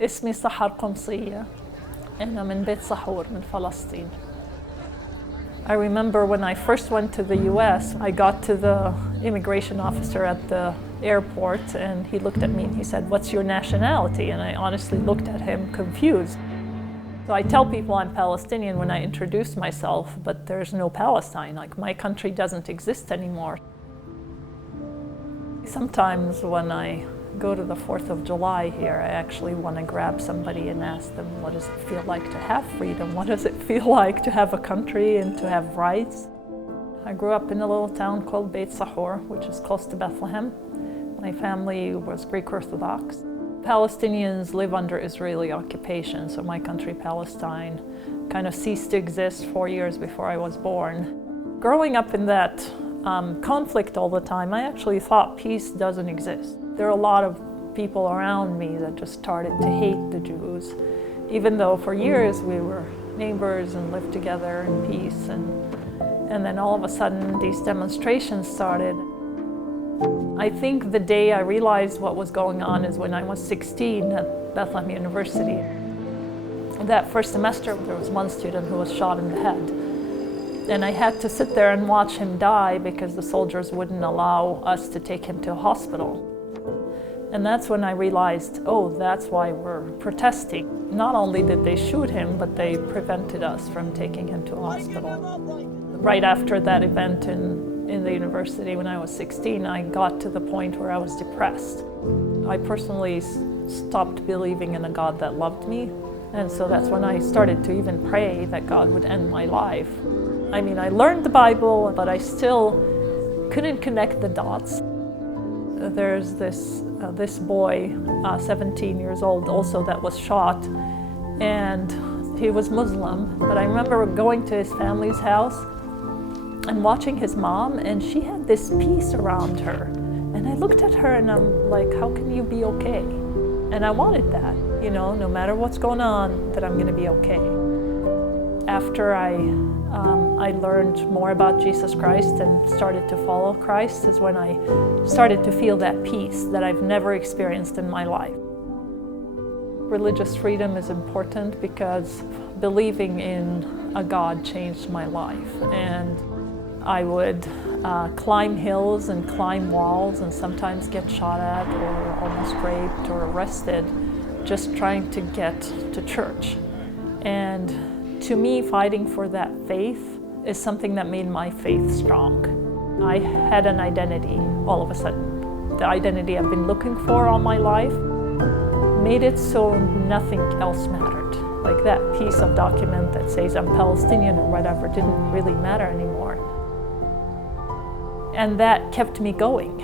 اسمي سحر قمصية and I'm in بيت سحور من فلسطين. I remember when I first went to the US, I got to the immigration officer at the airport and he looked at me and he said, "What's your nationality?" And I honestly looked at him confused. So I tell people I'm Palestinian when I introduce myself, but there's no Palestine. Like, my country doesn't exist anymore. Sometimes when I go to the 4th of July here, I actually want to grab somebody and ask them, what does it feel like to have freedom? What does it feel like to have a country and to have rights? I grew up in a little town called Beit Sahor, which is close to Bethlehem. My family was Greek Orthodox. Palestinians live under Israeli occupation, so my country, Palestine, kind of ceased to exist 4 years before I was born. Growing up in that conflict all the time, I actually thought peace doesn't exist. There are a lot of people around me that just started to hate the Jews, even though for years we were neighbors and lived together in peace. And then all of a sudden these demonstrations started. I think the day I realized what was going on is when I was 16 at Bethlehem University. That first semester, there was one student who was shot in the head. And I had to sit there and watch him die because the soldiers wouldn't allow us to take him to a hospital. And that's when I realized, oh, that's why we're protesting. Not only did they shoot him, but they prevented us from taking him to a hospital. Right after that event in the university when I was 16, I got to the point where I was depressed. I personally stopped believing in a God that loved me. And so that's when I started to even pray that God would end my life. I mean, I learned the Bible, but I still couldn't connect the dots. There's this boy, 17 years old also, that was shot, and he was Muslim. But I remember going to his family's house and watching his mom, and she had this peace around her. And I looked at her and I'm like, how can you be okay? And I wanted that, you know, no matter what's going on, that I'm gonna be okay. After I learned more about Jesus Christ and started to follow Christ is when I started to feel that peace that I've never experienced in my life. Religious freedom is important because believing in a God changed my life. And I would climb hills and climb walls and sometimes get shot at or almost raped or arrested just trying to get to church. And to me, fighting for that faith is something that made my faith strong. I had an identity all of a sudden. The identity I've been looking for all my life made it so nothing else mattered. Like that piece of document that says I'm Palestinian or whatever didn't really matter anymore. And that kept me going.